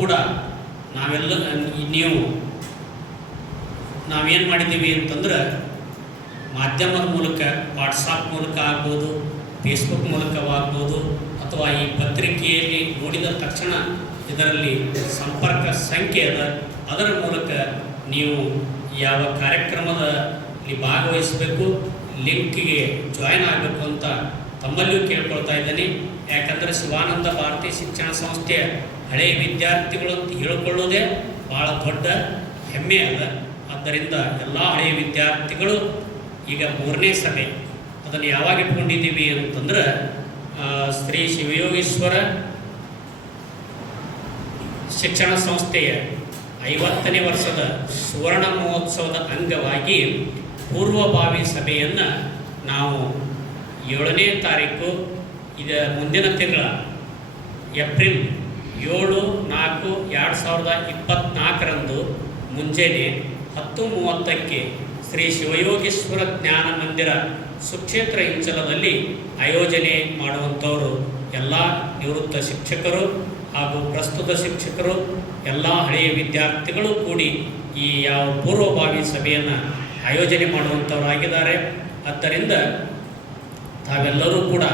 ಕೂಡ ನಾವೆಲ್ಲ ನೀವು ನಾವೇನು ಮಾಡಿದ್ದೀವಿ ಅಂತಂದ್ರೆ ಮಾಧ್ಯಮದ ಮೂಲಕ ವಾಟ್ಸಾಪ್ ಮೂಲಕ ಆಗ್ಬೋದು ಫೇಸ್ಬುಕ್ ಮೂಲಕವಾಗ್ಬೋದು, ಅಥವಾ ಈ ಪತ್ರಿಕೆಯಲ್ಲಿ ನೋಡಿದ ತಕ್ಷಣ ಇದರಲ್ಲಿ ಸಂಪರ್ಕ ಸಂಖ್ಯೆ ಅದ, ಅದರ ಮೂಲಕ ನೀವು ಯಾವ ಕಾರ್ಯಕ್ರಮದಲ್ಲಿ ಭಾಗವಹಿಸಬೇಕು ಲಿಂಕ್ಗೆ ಜಾಯಿನ್ ಆಗಬೇಕು ಅಂತ ತಮ್ಮಲ್ಲಿಯೂ ಕೇಳ್ಕೊಳ್ತಾ ಇದ್ದೀನಿ. ಯಾಕಂದರೆ ಶಿವಾನಂದ ಭಾರತೀಯ ಶಿಕ್ಷಣ ಸಂಸ್ಥೆಯ ಹಳೆಯ ವಿದ್ಯಾರ್ಥಿಗಳು ಅಂತ ಹೇಳಿಕೊಳ್ಳೋದೇ ಭಾಳ ದೊಡ್ಡ ಹೆಮ್ಮೆ ಅದ. ಆದ್ದರಿಂದ ಎಲ್ಲ ಹಳೆಯ ವಿದ್ಯಾರ್ಥಿಗಳು ಈಗ ಮೂರನೇ ಸಭೆ ಅದನ್ನು ಯಾವಾಗ ಇಟ್ಕೊಂಡಿದ್ದೀವಿ ಅಂತಂದ್ರೆ ಶ್ರೀ ಶಿವಯೋಗೇಶ್ವರ ಶಿಕ್ಷಣ ಸಂಸ್ಥೆಯ ಐವತ್ತನೇ ವರ್ಷದ ಸುವರ್ಣ ಮಹೋತ್ಸವದ ಅಂಗವಾಗಿ ಪೂರ್ವಭಾವಿ ಸಭೆಯನ್ನು ನಾವು ಏಳನೇ ತಾರೀಕು ಇದ ಮುಂದಿನ ತಿಂಗಳ ಏಪ್ರಿಲ್ ಏಳು ನಾಲ್ಕು ಎರಡು ಸಾವಿರದ ಇಪ್ಪತ್ತ್ನಾಲ್ಕರಂದು ಮುಂಜಾನೆ ಹತ್ತು ಮೂವತ್ತಕ್ಕೆ ಶ್ರೀ ಶಿವಯೋಗೇಶ್ವರ ಜ್ಞಾನ ಮಂದಿರ ಸುಕ್ಷೇತ್ರ ಇಂಚಲದಲ್ಲಿ ಆಯೋಜನೆ ಮಾಡುವಂಥವರು ಎಲ್ಲ ನಿವೃತ್ತ ಶಿಕ್ಷಕರು ಹಾಗೂ ಪ್ರಸ್ತುತ ಶಿಕ್ಷಕರು, ಎಲ್ಲ ಹಳೆಯ ವಿದ್ಯಾರ್ಥಿಗಳು ಕೂಡಿ ಈ ಯಾವ ಪೂರ್ವಭಾವಿ ಸಭೆಯನ್ನು ಆಯೋಜನೆ ಮಾಡುವಂಥವರಾಗಿದ್ದಾರೆ. ಆದ್ದರಿಂದ ತಾವೆಲ್ಲರೂ ಕೂಡ